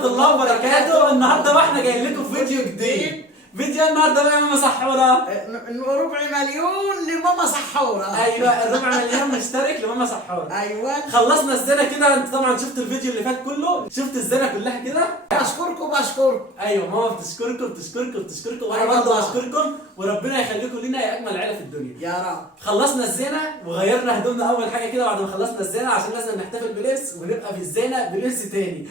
ورحمة الله وبركاته. النهارده بقى احنا جايين لكم فيديو جديد. فيديو النهارده بقى يا ماما سحورة. ربع مليون لماما سحورة. ايوه الربع مليون مشترك لماما سحورة. ايوه خلصنا الزنا كده. انت طبعا شفت الفيديو اللي فات كله، شفت الزنا كلها كده. بشكركم بشكركم. ايوه ماما بتشكركم وانا أيوة برضه طبعا. بشكركم، وربنا يخليكم لينا يا اجمل عيله في الدنيا. يا رب. خلصنا الزينه وغيرنا هدومنا اول حاجه كده بعد ما خلصنا الزينه، عشان لازم نحتفل بلبس ونبقى في الزينه بلبس تاني.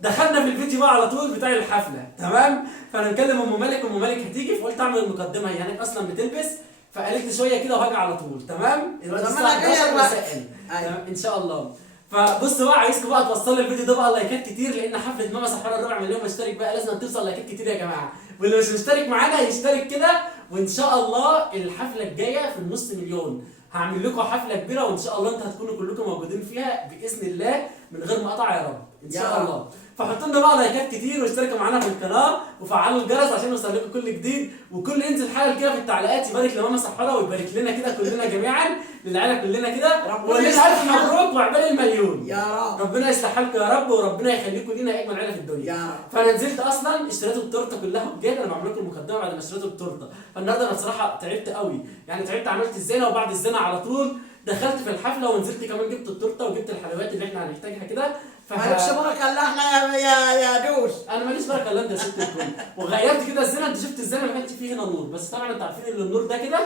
دخلنا في الفيديو بقى على طول بتاع الحفله، تمام؟ فهنكلم ام مالك، ام مالك هتيجي، فقلت اعمل المقدمه، هي هناك اصلا بتلبس، فقالت لي شويه كده وهاجي على طول، تمام؟ زمان الساعه أنا جاية 11 دلوقتي. مساء. أيوة. تمام ان شاء الله. فبصوا بقى، عايزكم بقى توصلوا الفيديو ده بقى لايكات كتير، لان حفله ماما سحوره الربع مليون مشترك بقى لازم توصل لايكات كتير يا جماعه، واللي مش مشترك معانا يشترك كده. وان شاء الله الحفله الجايه في النص مليون هعمل لكم حفله كبيره، وان شاء الله انتوا هتكونوا كلكم موجودين فيها باذن الله من غير ما اقطع يا رب ان شاء الله. فحطوا لنا بقى لايكات كتير واشتركوا معانا في القناه وفعلوا الجرس عشان يوصل لكم كل جديد، وكل ينزل حاجه كده في التعليقات يبارك لماما سحوره ويبارك لنا كده كلنا جميعا، للعيله كلنا كده، ولنا الف مبروك وعقبال المليون. يا رب. ربنا يصلح حالكم يا رب، وربنا يخليكم لينا يا اجمل عيله في الدنيا. يا رب. فانا نزلت اصلا اشتريت التورته كلها بجد، انا بعمل لكم المقدمه بعد ما اشتريت التورته. فالنهارده انا بصراحه تعبت قوي، يعني تعبت، عملت الزينه وبعد الزينه على طول دخلت في الحفله ونزلت كمان جبت التورته وجبت الحلويات اللي احنا هنحتاجها كده. مالكش بركة الا احنا يا دوش. انا ماليش بركه الا انت يا ست الكل. وغيرت كده الزينه، انت شفت الزينه ما كانش فيه هنا نور، بس طبعا انتوا عارفين ان النور ده كده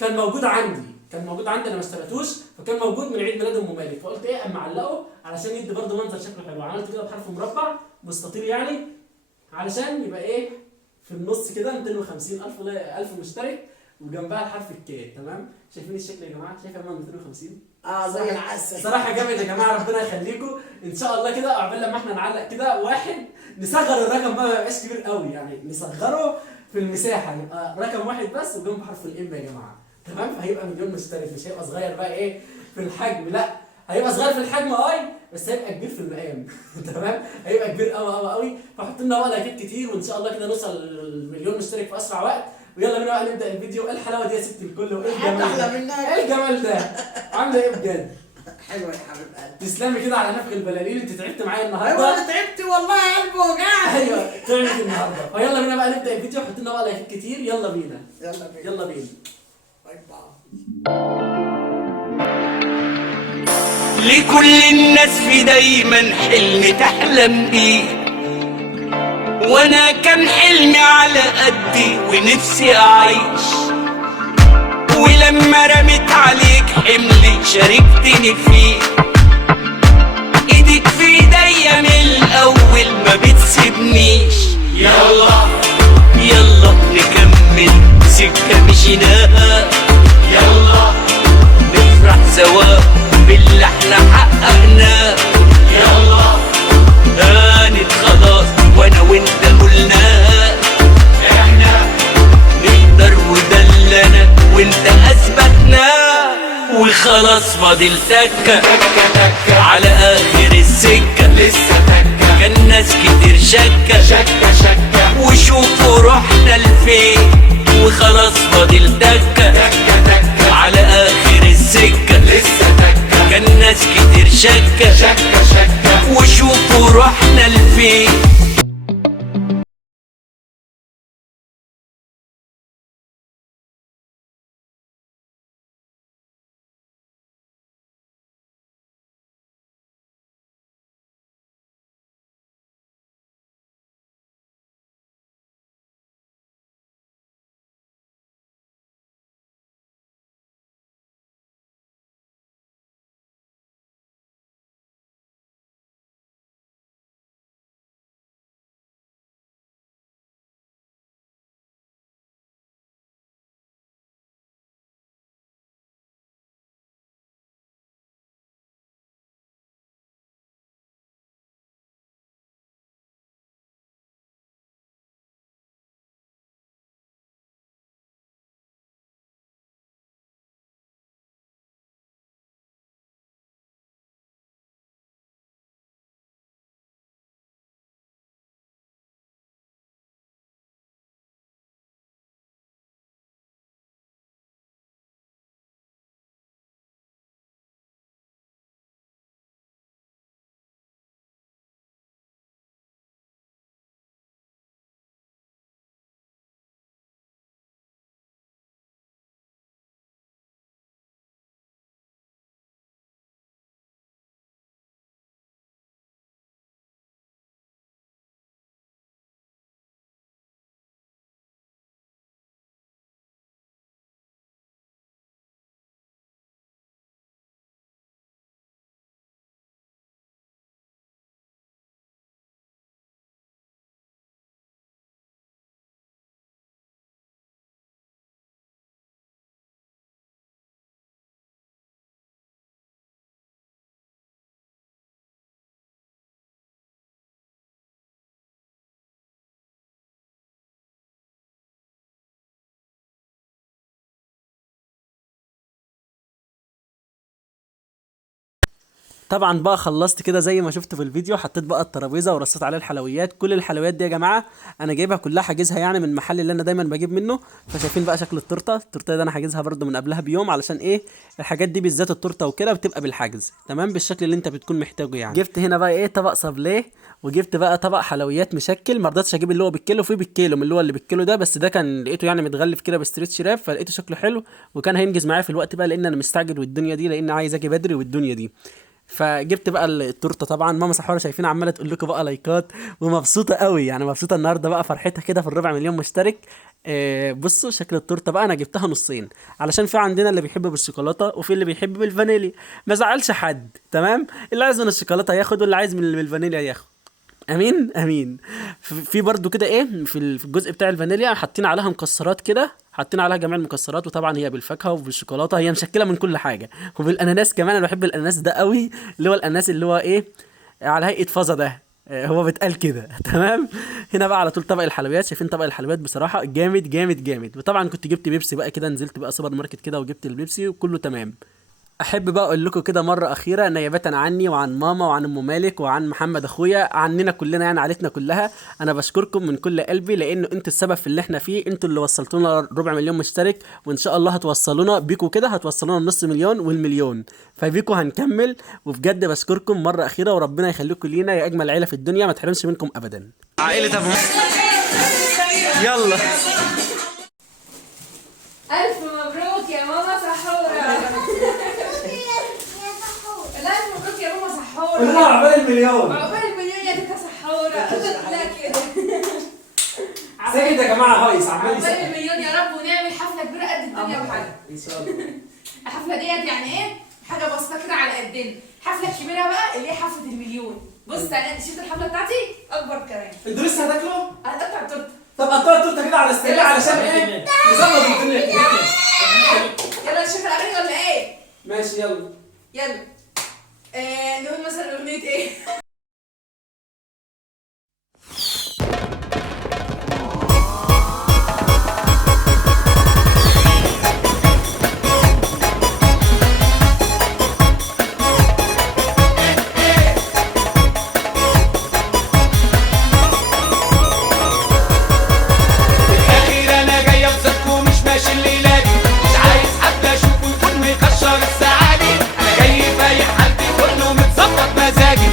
كان موجود عندي، انا ما اشتريتوش، فكان موجود من عيد ميلاد ام مالك، فقلت ايه اما اعلقه علشان يدي برده منظر شكله حلو. عملت كده بحرف مربع مستطيل يعني، علشان يبقى ايه في النص كده 250,000 مشترك، وجنبها الحرف الكي، تمام؟ شايفين الشكل يا جماعه؟ شايف يا ماما 250؟ زي العسل. صراحه جامد يا جماعه، ربنا يخليكم. ان شاء الله كده عقبال لما احنا نعلق كده واحد، نصغر الرقم بقى ما يبقاش كبير قوي، يعني نصغره في المساحه، يبقى رقم واحد بس وجنبه حرف الام يا جماعه، تمام؟ فهيبقى مليون مشترك، مش هيبقى صغير بقى ايه في الحجم، لا هيبقى صغير في الحجم بس هيبقى كبير في المقام. تمام؟ هيبقى كبير قوي. فحط لنا بقى لايكات كتير، وان شاء الله كده نوصل للمليون مشترك في اسرع وقت. ويلا بينا بقى نبدا الفيديو. ايه الحلاوه دي يا ست الكل، وايه الجمال ده؟ احلى منك. ايه الجمال ده؟ عامله ايه بجد؟ حلوة يا حبيب قلبي. تسلمي كده على نفخ البلالين، انت تعبت معايا ايوه النهارده. انا تعبت والله، قلبي وجعني. ايوه تعبت النهارده. فيلا بينا بقى نبدا الفيديو، حط لنا بقى لايكات كتير، يلا بينا. يلا بينا. باي باي. لكل الناس في دايما حلم تحلم بيه، وانا كان حلمي على قدي ونفسي اعيش، ولما رميت عليك حملي شاركتني فيه، ايدك في ايديا من الاول ما بتسيبنيش. يلا نكمل سكة مشيناها، يلا نفرح سوا باللي احنا حققناه، يلا هانت خلاص وانا وانت قلناها، احنا نقدر وده اللي انا وانت اثبتناه، وخلاص فاضل تكة على اخر السكة، لسه تكة كان ناس كتير شكة وشوفوا رحنا لفين، وخلاص فاضل تكة على اخر السكة، لسه تكة كان ناس كتير شكة وشوفوا رحنا لفين. طبعا بقى خلصت كده زي ما شفت في الفيديو، حطيت بقى الترابيزه ورصيت عليها الحلويات. كل الحلويات دي يا جماعه انا جايبها كلها، حاجزها يعني من المحل اللي انا دايما بجيب منه. فشايفين بقى شكل التورته دي انا حاجزها برده من قبلها بيوم، علشان ايه الحاجات دي بالذات التورته وكده بتبقى بالحجز تمام بالشكل اللي انت بتكون محتاجه يعني. جبت هنا بقى ايه طبق صابليه، وجبت بقى طبق حلويات مشكل. ما رضيتش اجيب اللي هو بالكيلو، في بالكيلو من اللي هو اللي بالكيلو ده، بس ده كان لقيته يعني متغلف كده بستريتش راب، فلقيته شكله حلو وكان هينجز معايا في الوقت بقى، لان انا مستعجل والدنيا دي، لان عايز اجي بدري والدنيا دي. فجبت بقى التورته. طبعا ماما سحوره شايفين عماله تقول لكم بقى لايكات ومبسوطه قوي، يعني مبسوطه النهارده بقى فرحتها كده في الربع مليون مشترك. بصوا شكل التورته بقى انا جبتها نصين، علشان في عندنا اللي بيحب بالشوكولاته وفي اللي بيحب بالفانيليا، ما زعلش حد تمام، اللي عايز من الشوكولاته ياخد واللي عايز من الفانيليا ياخد. امين امين. في برضو كده ايه في الجزء بتاع الفانيليا حاطين عليها مكسرات كده، حاطين عليها جميع المكسرات، وطبعا هي بالفاكهه وبالشوكولاته، هي مشكله من كل حاجه، وبالاناناس كمان. انا بحب الاناناس ده قوي، اللي هو الاناناس اللي هو ايه على هيئه فازه ده، هو بيتقال كده تمام. هنا بقى على طول طبق الحلويات، شايفين طبق الحلويات بصراحه جامد جامد جامد. وطبعا كنت جبت بيبسي بقى كده، نزلت بقى سوبر ماركت كده وجبت البيبسي وكله تمام. احب بقى اقول لكم كده مره اخيره نيابه عني وعن ماما وعن ام مالك وعن محمد اخويا، عننا كلنا يعني عائلتنا كلها، انا بشكركم من كل قلبي، لانه انتوا السبب في اللي احنا فيه، انتوا اللي وصلتونا ربع مليون مشترك، وان شاء الله هتوصلونا بيكوا كده، هتوصلونا النص مليون والمليون، فبيكوا هنكمل. وبجد بشكركم مره اخيره، وربنا يخليكم لينا يا اجمل عيله في الدنيا، ما تحرمش منكم ابدا. عائلة ابو يلا ألف مبروك يا ماما سحورة. لا ألف مبروك يا ماما سحورة. قولوا عقبال المليون. عقبال المليون يا تيتا سحورة. لا كده. ساكت يا جماعه هايص عمال عقبال المليون يا رب، ونعمل حفلة كبيرة قد الدنيا وحاجة. ان شاء الله. الحفلة ديت يعني إيه؟ حاجة بسيطة كده على قدنا. الحفلة الكبيرة بقى اللي هي حفلة المليون. بص أنا شفت الحفلة بتاعتي أكبر كمان. انتوا لسه هتاكلوا؟ هتقطع التورتة. طب قطعوا التورته كده على استقلال علشان ايه؟ نظبط الدنيا كده. يلا نشوف الأغاني ولا إيه؟ ماشي يلا. يلا. نقول مثلا أغنية إيه؟ الأخير أنا جاي أبسطكم ومش ماشي الليلة دي، مش عايز حد أشوفه يكون مكشر السعادة، أنا جاي فايق حالتي كله متظبط مزاجي،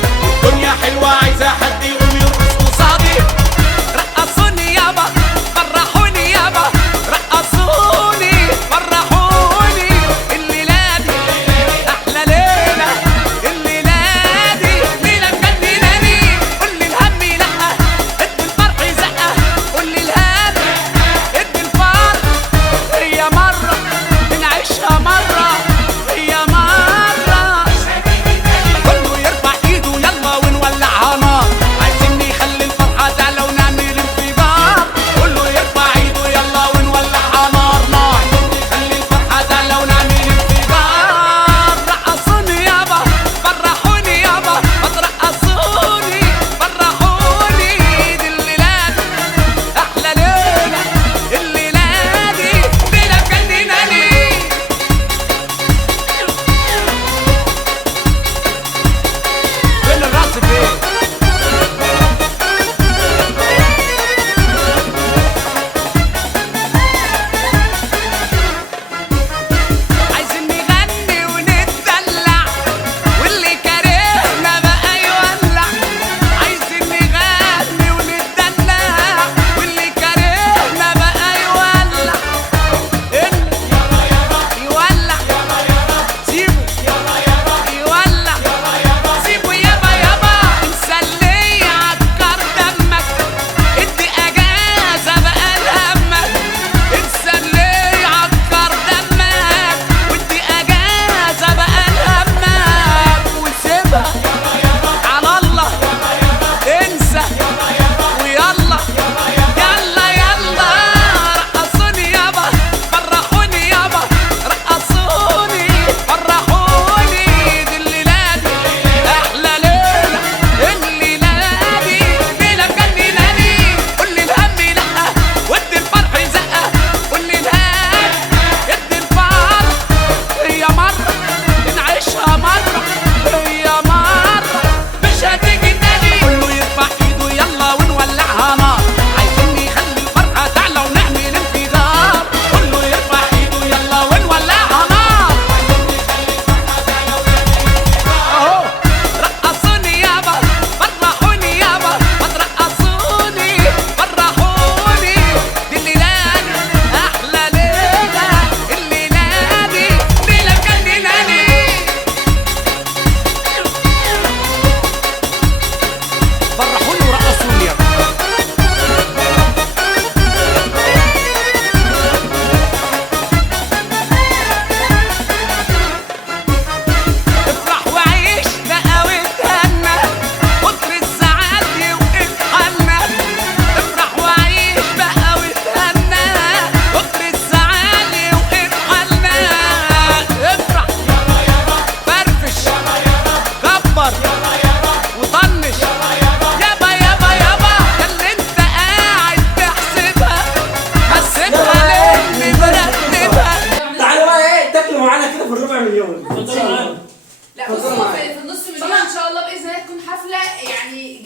يعني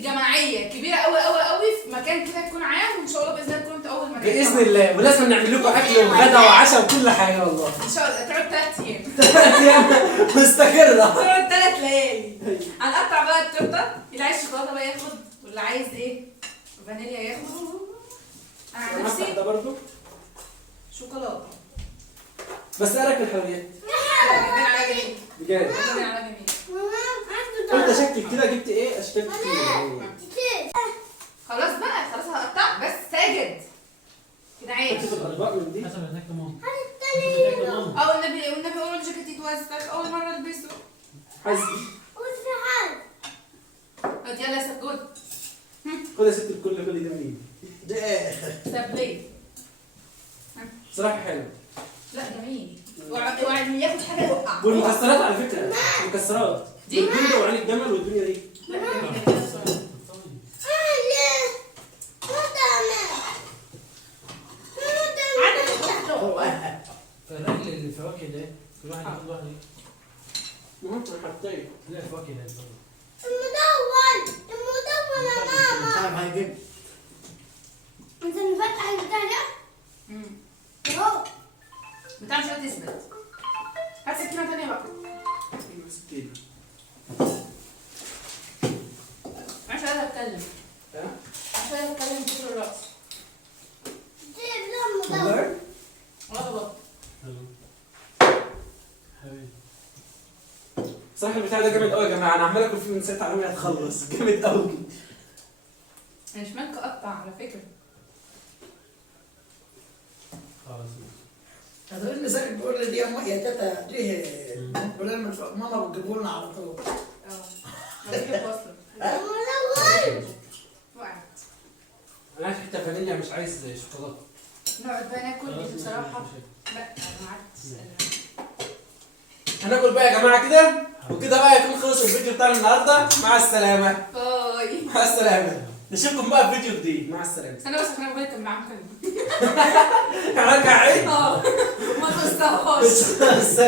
جماعيه كبيره قوي قوي قوي في مكان كده تكون عام، وان شاء الله باذن الله تكون انت اول مكان. باذن الله، ولازم نعمل لكم اكل وغدا وعشاء وكل حاجه والله. ان شاء الله تقعد 3 ايام. 3 ايام مستقره. تقعد 3 ليالي. هنقطع بقى التورته، اللي عايز شوكولاته بقى ياخد، واللي عايز ايه فانيليا ياخد. انا عن نفسي ده برضه شوكولاته. بس ايه رايك في الحلويات؟ لا جميل على جميل. بجد جميل على جميل. انت شكلك كده جبت ايه اشكال كتير. خلاص بقى خلاص هقطع بس ساجد كده عايش. حته الاطباق من دي. حسب هناك ماما. اه والنبي قولوا الجاكيت يتوسخ اول مره البسه. حسبي. قلت يلا يا سكوت. خد يا ست الكل كل ده منين؟ ده ساب ليه؟ بصراحه حلو. لا جميل. وعلى ياخد حاجه يوقع. والمكسرات على فكره مكسرات. دي؟ الدنيا وعين الجمل والدنيا دي. لا جميله كده بصراحة. فالراجل الفواكه ده كل واحد ياخد واحد ايه؟ المهم انا حطيت. لا الفواكه ده مش عارف هيجيب. بتاع مش هتثبت. هات سكينه تانيه بقى. مسكين. مش قادره اتكلم. ها؟ مش قادره اتكلم كتر الراس. والله؟ غلط. حبيبي. صراحه البتاع ده جامد قوي يا جماعه، انا عمال اكل فيه من ساعه على ما هتخلص، جامد قوي. انا مش مالك اقطع على فكره. خلاص. هتقول لي ساكت بيقول لي دي يا تاتا دي فلان ماما بتجيبوا لنا على طول. اه. انا بحب اصلا. وقعت. انا عايز حته فانيليا مش عايز شوكولاته. نقعد بقى ناكل بصراحه. لا انا ما عدتش. هناكل بقى يا جماعه كده، وكده بقى يكون خلص الفيديو بتاعنا النهارده. مع السلامه. باي. مع السلامه. نشوفكم بقى في فيديو جديد. مع السلامه. استنى بس عشان موبايلي كان معاهم كلمه. هرجع عيد. اه ما توصلهاش. بس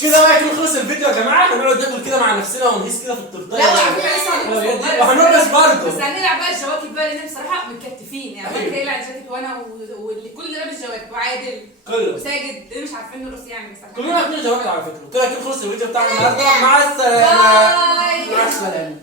كده بقى يكون خلص الفيديو يا جماعه. هنقعد ناكل كده مع نفسنا ونهيس كده في التورتايه. لا وعلى فكره لسه هنرقص وهنرقص برضه. بس هنلعب بقى الجواكت بقى لان بصراحه متكتفين يعني. أيوة. ممكن يلعب الجاكيت وانا وكل ده لابس جواكت وعادل كله. وساجد اللي مش عارفين نرقص يعني بس كلنا عارفين جواكت على فكره. كده يكون خلص الفيديو بتاعنا النهارده. مع السلامه. باي. مع السلامه.